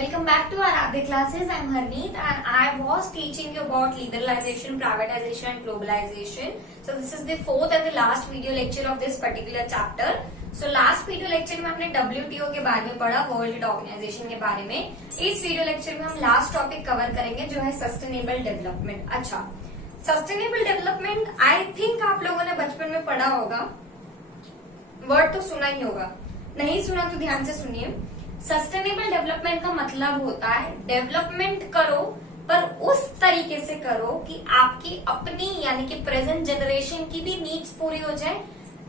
Welcome back to our Arabic classes. I am Harneet and I was teaching you about liberalization, privatization and globalization. So this is the fourth and the last video lecture of this particular chapter. So last video lecture में हमने WTO के बारे में पढ़ा, world organisation के बारे में. इस वीडियो लेक्चर में हम लास्ट टॉपिक कवर करेंगे जो है सस्टेनेबल डेवलपमेंट. अच्छा, सस्टेनेबल डेवलपमेंट आई थिंक आप लोगों ने बचपन में पढ़ा होगा, वर्ड तो सुना ही होगा, नहीं सुना तो ध्यान से सुनिए. सस्टेनेबल डेवलपमेंट का मतलब होता है डेवलपमेंट करो पर उस तरीके से करो कि आपकी अपनी यानी कि प्रेजेंट जनरेशन की भी नीड्स पूरी हो जाए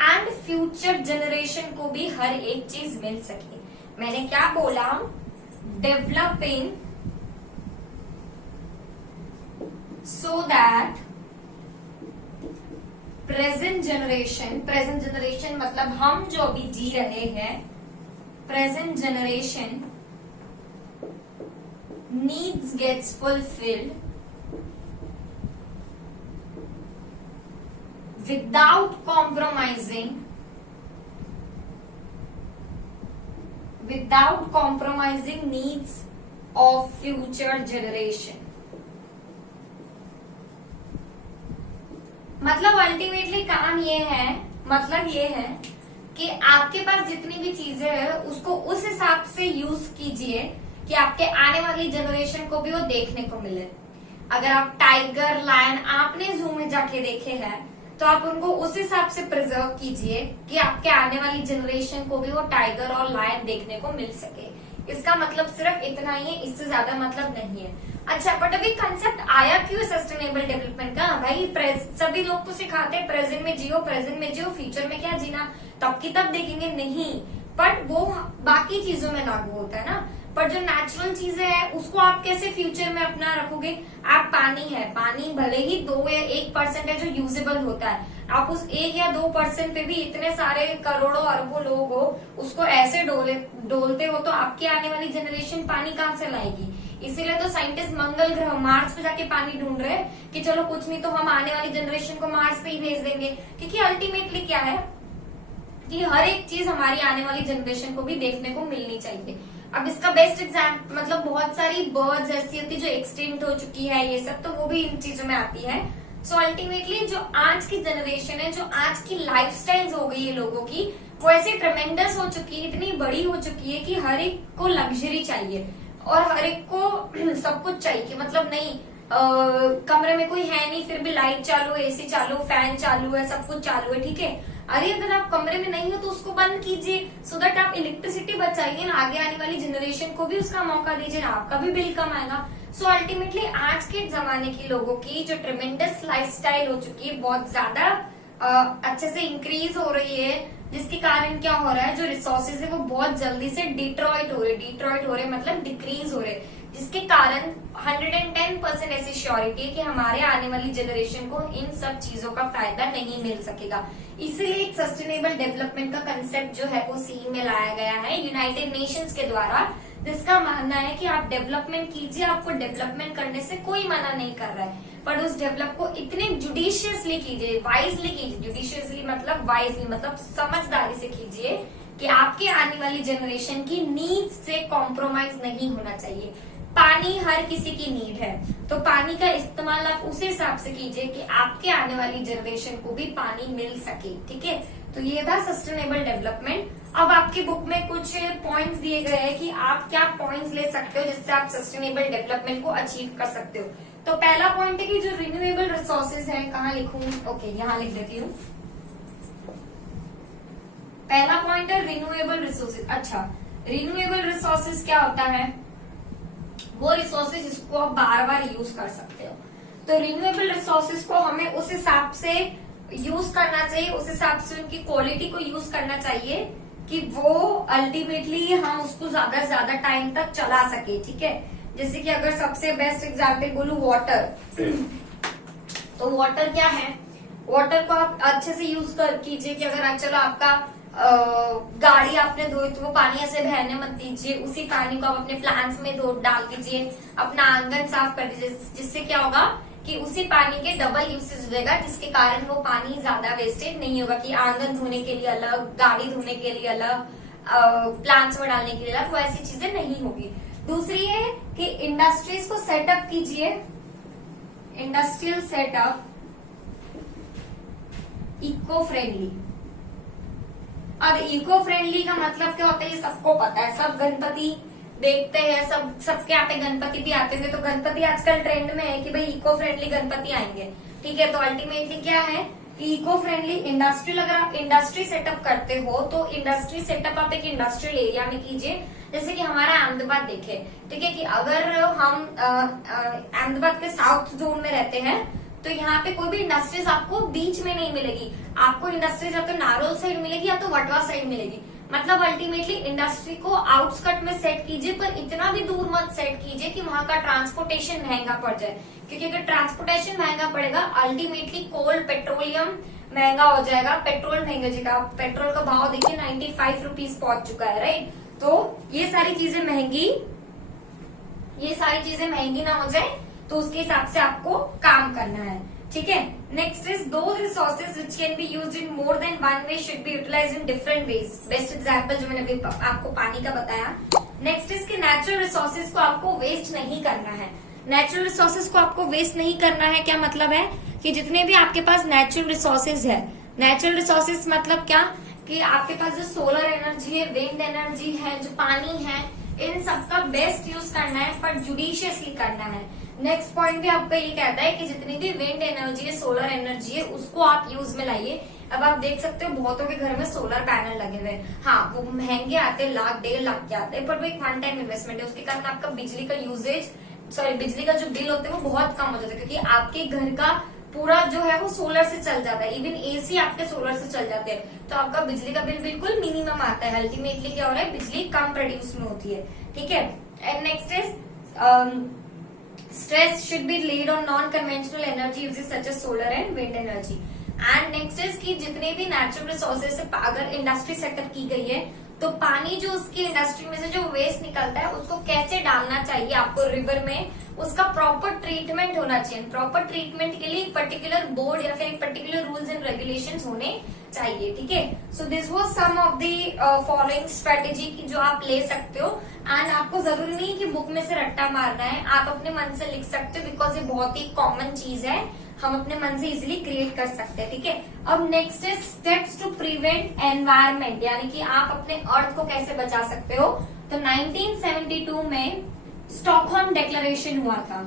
एंड फ्यूचर जनरेशन को भी हर एक चीज मिल सके. मैंने क्या बोला? Developing so that present generation मतलब हम जो अभी जी रहे हैं, present generation needs gets fulfilled without compromising needs of future generation. मतलब अल्टीमेटली काम ये है, मतलब ये है कि आपके पास जितनी भी चीजें हैं उसको उस हिसाब से यूज कीजिए कि आपके आने वाली जनरेशन को भी वो देखने को मिले. अगर आप टाइगर, लायन आपने जू में जाके देखे हैं तो आप उनको उस हिसाब से प्रिजर्व कीजिए कि आपके आने वाली जनरेशन को भी वो टाइगर और लायन देखने को मिल सके. इसका मतलब सिर्फ इतना ही है, इससे ज्यादा मतलब नहीं है. अच्छा, बट अभी कंसेप्ट आया क्यों सस्टेनेबल डेवलपमेंट का? भाई सभी लोग तो सिखाते हैं प्रेजेंट में जियो, फ्यूचर में क्या जीना तब की तब देखेंगे, नहीं. बट वो बाकी चीजों में लागू होता है ना. पर जो नेचुरल चीजें हैं उसको आप कैसे फ्यूचर में अपना रखोगे? आप पानी भले ही 2 या 1% है जो यूजेबल होता है, आप उस 1 या 2% पे भी इतने सारे करोड़ों अरबों लोग हो उसको ऐसे डोलते हो तो आपकी आने वाली जनरेशन पानी कहाँ से लाएगी? इसीलिए तो साइंटिस्ट मंगल ग्रह, मार्स पे जाके पानी ढूंढ रहे हैं कि चलो कुछ नहीं तो हम आने वाली जनरेशन को मार्स पे ही भेज देंगे. क्योंकि अल्टीमेटली क्या है कि हर एक चीज हमारी आने वाली जनरेशन को भी देखने को मिलनी चाहिए. अब इसका बेस्ट एग्जाम्पल मतलब बहुत सारी बर्ड्स ऐसी होती है जो एक्सटिंक्ट हो चुकी है, ये सब तो वो भी इन चीजों में आती है. सो अल्टीमेटली जो आज की जनरेशन है, जो आज की लाइफस्टाइल्स हो गई है लोगों की, वो ऐसे ट्रेमेंडस हो चुकी है, इतनी बड़ी हो चुकी है कि हर एक को लग्जरी चाहिए और हर एक को सब कुछ चाहिए कि मतलब नहीं कमरे में कोई है नहीं फिर भी लाइट चालू है, एसी चालू, फैन चालू है, सब कुछ चालू है, ठीक है. अरे अगर आप कमरे में नहीं हो तो उसको बंद कीजिए सो दैट आप इलेक्ट्रिसिटी बचाइए ना, आगे आने वाली जनरेशन को भी उसका मौका दीजिए ना, आपका भी बिल कम आएगा. सो अल्टीमेटली आज के जमाने की लोगों की जो ट्रेमेंडस लाइफस्टाइल हो चुकी है, बहुत ज्यादा अच्छे से इंक्रीज हो रही है, जिसके कारण क्या हो रहा है, जो रिसोर्सेज है वो बहुत जल्दी से डिट्रॉइट हो रहे मतलब डिक्रीज हो रहे, जिसके कारण 110% ऐसी श्योरिटी है कि हमारे आने वाली जनरेशन को इन सब चीजों का फायदा नहीं मिल सकेगा. इसलिए एक सस्टेनेबल डेवलपमेंट का कंसेप्ट जो है वो सीन में लाया गया है यूनाइटेड नेशंस के द्वारा, जिसका मानना है कि आप डेवलपमेंट कीजिए, आपको डेवलपमेंट करने से कोई मना नहीं कर रहा है, पर उस डेवलप को इतने जुडिशियसली कीजिए, वाइजली कीजिए. जुडिशियसली मतलब वाइजली मतलब समझदारी से कीजिए कि आपके आने वाली जनरेशन की नीड्स से कॉम्प्रोमाइज नहीं होना चाहिए. पानी हर किसी की नीड है, तो पानी का इस्तेमाल आप उस हिसाब से कीजिए कि आपके आने वाली जनरेशन को भी पानी मिल सके, ठीक है. तो ये था सस्टेनेबल डेवलपमेंट. अब आपकी बुक में कुछ पॉइंट्स दिए गए हैं कि आप क्या पॉइंट्स ले सकते हो जिससे आप सस्टेनेबल डेवलपमेंट को अचीव कर सकते हो. तो पहला पॉइंट है कि जो रिन्यूएबल रिसोर्सेज है, कहाँ लिखूं? ओके, यहाँ लिख देती हूँ. पहला पॉइंट है रिन्यूएबल रिसोर्सेज. अच्छा, रिन्यूएबल रिसोर्सेज क्या होता है? वो रिसोर्सेज जिसको आप बार बार यूज कर सकते हो. तो रिन्यूएबल रिसोर्सेज को हमें उस हिसाब से यूज करना चाहिए, उस हिसाब से उनकी क्वालिटी को यूज करना चाहिए कि वो अल्टीमेटली हम उसको ज्यादा से ज्यादा टाइम तक चला सके, ठीक है. जैसे कि अगर सबसे बेस्ट एग्जाम्पल बोलूं वाटर, तो वाटर क्या है? वाटर को आप अच्छे से यूज कीजिए कि अगर चलो आपका गाड़ी आपने धोई तो वो पानी ऐसे बहने मत दीजिए, उसी पानी को आप अपने प्लांट्स में डाल दीजिए, अपना आंगन साफ कर दीजिए, जिससे क्या होगा कि उसी पानी के डबल यूसेज हो जाएगा, जिसके कारण वो पानी ज्यादा वेस्टेज नहीं होगा कि आंगन धोने के लिए अलग, गाड़ी धोने के लिए अलग, प्लांट्स में डालने के लिए अलग, वो ऐसी चीजें नहीं होगी. दूसरी है कि इंडस्ट्रीज को सेटअप कीजिए, इंडस्ट्रियल सेटअप इको फ्रेंडली। अब इको फ्रेंडली का मतलब क्या होता है ये सबको पता है, सब गणपति देखते हैं, सबके यहाँ पे गणपति भी आते हैं, तो गणपति आजकल ट्रेंड में है कि भाई इको फ्रेंडली गणपति आएंगे, ठीक है। तो अल्टीमेटली क्या है कि इको फ्रेंडली इंडस्ट्रियल, अगर आप इंडस्ट्री सेटअप करते हो तो इंडस्ट्री सेटअप आप एक इंडस्ट्रियल एरिया में कीजिए। जैसे कि हमारा अहमदाबाद देखे, ठीक है, कि अगर हम अहमदाबाद के साउथ जोन में रहते हैं तो यहाँ पे कोई भी इंडस्ट्रीज आपको बीच में नहीं मिलेगी, आपको इंडस्ट्रीज या तो नारोल साइड मिलेगी या तो वटवा साइड मिलेगी। मतलब अल्टीमेटली इंडस्ट्री को आउटस्कर्ट में सेट कीजिए, पर इतना भी दूर मत सेट कीजिए कि वहां का ट्रांसपोर्टेशन महंगा पड़ जाए, क्योंकि अगर ट्रांसपोर्टेशन महंगा पड़ेगा अल्टीमेटली कोल पेट्रोलियम महंगा हो जाएगा, पेट्रोल महंगा हो जाएगा। पेट्रोल का भाव देखिए 95 रुपीज पहुंच चुका है, राइट। तो ये सारी चीजें महंगी ना हो जाए, तो उसके हिसाब से आपको काम करना है, ठीक है। Next is those resources which can be used in more than one way should be utilised in different ways. Best example जो मैंने अभी आपको पानी का बताया। नेक्स्ट इज कि नेचुरल रिसोर्सेज को आपको वेस्ट नहीं करना है। नेचुरल रिसोर्सेज को आपको वेस्ट नहीं करना है, क्या मतलब है कि जितने भी आपके पास नेचुरल रिसोर्सेज है, नेचुरल रिसोर्सेज मतलब क्या कि आपके पास जो सोलर एनर्जी है, विंड एनर्जी है, जो पानी है, इन सबका बेस्ट यूज करना है, पर जुडिशियसली करना है। नेक्स्ट पॉइंट भी आपका ये कहता है कि जितनी भी विंड एनर्जी है, सोलर एनर्जी है, उसको आप यूज में लाइए। अब आप देख सकते हो बहुतों के घर में सोलर पैनल लगे हुए हैं, हाँ वो महंगे आते हैं, लाख 1.5 लाख के आते हैं, पर वो एक वन टाइम इन्वेस्टमेंट है। उसके कारण आपका बिजली का यूजेज, बिजली का जो बिल होता है वो बहुत कम हो जाता है, क्योंकि आपके घर का पूरा जो है वो सोलर से चल जाता है, इवन एसी आपके सोलर से चल जाते हैं, तो आपका बिजली का बिल बिल्कुल मिनिमम आता है। अल्टीमेटली क्या हो रहा है, बिजली कम प्रोड्यूस में होती है, ठीक है। And next is stress should be laid on non-conventional energy uses such as solar and wind energy. And next is कि जितने भी नेचुरल रिसोर्सेज से अगर इंडस्ट्री सेटअप की गई है तो पानी जो उसकी इंडस्ट्री में से जो वेस्ट निकलता है उसको कैसे डालना चाहिए आपको रिवर में, उसका प्रॉपर ट्रीटमेंट होना चाहिए। प्रॉपर ट्रीटमेंट के लिए एक पर्टिकुलर बोर्ड या फिर एक पर्टिकुलर रूल्स एंड रेगुलेशंस होने चाहिए, ठीक है। So this was some of the following strategy की जो आप ले सकते हो। एंड आपको जरूरी नहीं कि बुक में से रट्टा मारना है, आप अपने मन से लिख सकते हो, बिकॉज ये बहुत ही कॉमन चीज है, हम अपने मन से इजिली क्रिएट कर सकते हैं, ठीक है। अब next is steps to prevent environment, यानी कि आप अपने अर्थ को कैसे बचा सकते हो। तो 1972 में स्टॉकहोम डिक्लेरेशन हुआ था,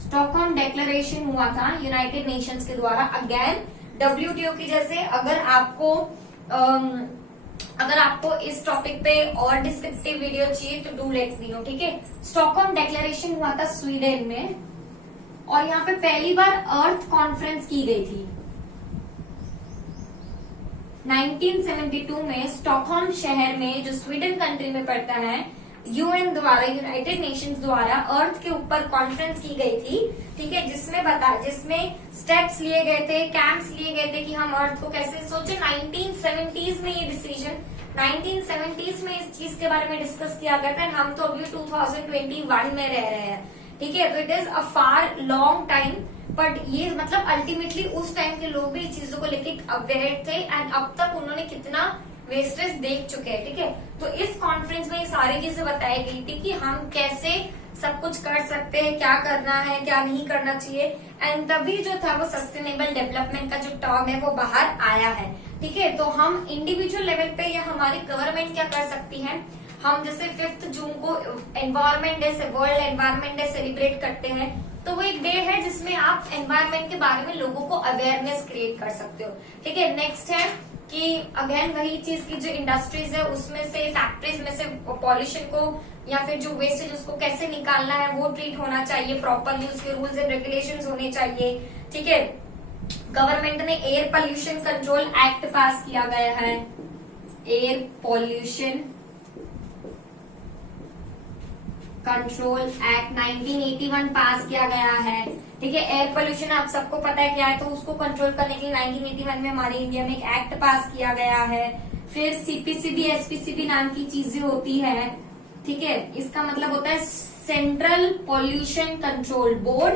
स्टॉकहोम डिक्लेरेशन हुआ था यूनाइटेड नेशंस के द्वारा। अगेन WTO की जैसे अगर आपको इस टॉपिक पे और डिस्क्रिप्टिव वीडियो चाहिए तो डू लेट मी नो, ठीक है। स्टॉकहोम डिक्लेरेशन हुआ था स्वीडन में, और यहाँ पे पहली बार अर्थ कॉन्फ्रेंस की गई थी 1972 में स्टॉकहोम शहर में, जो स्वीडन कंट्री में पड़ता है। UN द्वारा, यूनाइटेड नेशंस द्वारा अर्थ के ऊपर कॉन्फ्रेंस की गई थी, ठीक है, जिसमें स्टेप्स लिए गए थे, कैंप्स लिए गए थे कि हम अर्थ को कैसे सोचे। 1970s में ये डिसीजन, 1970s में इस चीज के बारे में डिस्कस किया गया था। हम तो अभी 2021 में रह रहे हैं, ठीक है। तो it is a far long time, but ये मतलब अल्टीमेटली उस टाइम के लोग भी इस चीजों को लेके अवेयर थे, एंड अब तक उन्होंने कितना वेस्टेज देख चुके हैं, ठीक है। तो इस कॉन्फ्रेंस में ये सारी चीजें बताई गई थी कि हम कैसे सब कुछ कर सकते हैं, क्या करना है, क्या नहीं करना चाहिए। एंड तभी जो था वो सस्टेनेबल डेवलपमेंट का जो टर्म है वो बाहर आया है, ठीक है। तो हम इंडिविजुअल लेवल पे या हमारी गवर्नमेंट क्या कर सकती है, हम जैसे 5 जून को एनवायरमेंट डे से, वर्ल्ड एनवायरमेंट डे सेलिब्रेट करते हैं, तो वो एक डे है जिसमें आप एनवायरमेंट के बारे में लोगों को अवेयरनेस क्रिएट कर सकते हो, ठीक है। नेक्स्ट है कि अगेन वही चीज की जो इंडस्ट्रीज है उसमें से, फैक्ट्रीज में से पॉल्यूशन को या फिर जो वेस्टेज उसको कैसे निकालना है वो ट्रीट होना चाहिए, प्रॉपरली उसके रूल्स एंड रेगुलेशंस होने चाहिए, ठीक है। गवर्नमेंट ने एयर पोल्यूशन कंट्रोल एक्ट पास किया गया है, एयर पोल्यूशन कंट्रोल एक्ट 1981 पास किया गया है, ठीक है। एयर पोल्यूशन आप सबको पता है क्या है, तो उसको कंट्रोल करने के लिए 1981 में हमारे इंडिया में एक एक्ट पास किया गया है। फिर CPCB SPCB नाम की चीजें होती है, ठीक है। इसका मतलब होता है central pollution control board,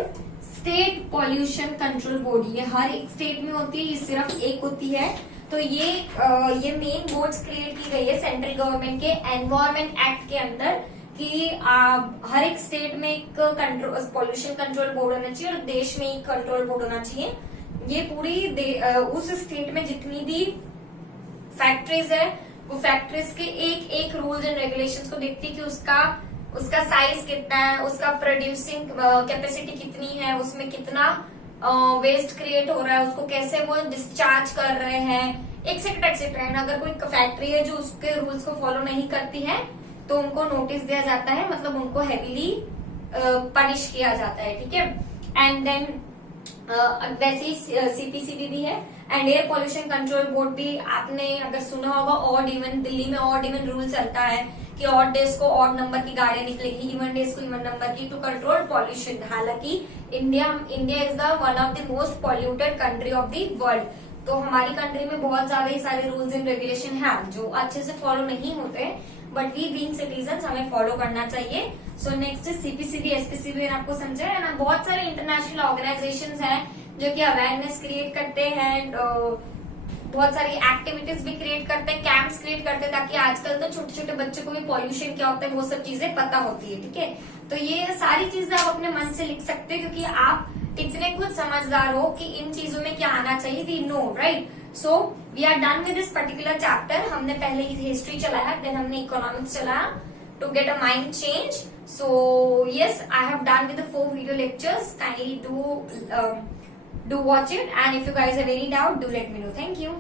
state pollution control board. ये हर एक स्टेट में होती है, ये सिर्फ एक होती है। तो ये मेन बोर्ड्स क्रिएट की गई है सेंट्रल गवर्नमेंट के एनवायरमेंट एक्ट के अंदर कि हर एक स्टेट में एक पॉल्यूशन कंट्रोल बोर्ड होना चाहिए और देश में एक कंट्रोल बोर्ड होना चाहिए। ये पूरी उस स्टेट में जितनी भी फैक्ट्रीज है वो फैक्ट्रीज के एक एक रूल्स एंड रेगुलेशंस को देखती है कि उसका साइज कितना है, उसका प्रोड्यूसिंग कैपेसिटी कितनी है, उसमें कितना वेस्ट क्रिएट हो रहा है, उसको कैसे वो डिस्चार्ज कर रहे हैं, एक्सेट्रा एक्सेट्रा। एंड अगर कोई फैक्ट्री है जो उसके रूल्स को फॉलो नहीं करती है तो उनको नोटिस दिया जाता है, मतलब उनको हेवीली पनिश किया जाता है, ठीक है। एंड देन वैसे ही सीपीसीबी भी है and air pollution control board भी। आपने अगर सुना होगा ऑड इवन, दिल्ली में ऑड इवन रूल चलता है कि ऑड डेज को ऑड नंबर की गाड़ियां निकलेगी, इवन डेज को इवन नंबर की, टू कंट्रोल पॉल्यूशन। हालांकि India is the one of the most polluted country of the world, तो हमारी कंट्री में बहुत ज्यादा ही सारे रूल्स एंड रेगुलेशन है जो अच्छे से फॉलो नहीं होते, बट वी बीइंग सिटीजन हमें फॉलो करना चाहिए। सो नेक्स्ट सीपीसीबी, एसपीसीबी आपको समझा है ना। बहुत सारे इंटरनेशनल ऑर्गेनाइजेशंस हैं जो कि अवेयरनेस क्रिएट करते हैं, बहुत सारी एक्टिविटीज भी क्रिएट करते हैं, कैंप्स क्रिएट करते हैं, ताकि आजकल तो छोटे छोटे बच्चों को भी पॉल्यूशन क्या होता है वो सब चीजें पता होती है, ठीक है। तो ये सारी चीजें आप अपने मन से लिख सकते हैं क्योंकि आप इतने खुद समझदार हो कि इन चीजों में क्या आना चाहिए, we know, right. So we are done with this particular chapter. हमने पहले हिस्ट्री चलाया, देन हमने इकोनॉमिक्स चलाया to get a mind change. So yes, I have done with the 4 video lectures. Kindly do watch it, and if you guys have any doubt, do let me know. Thank you.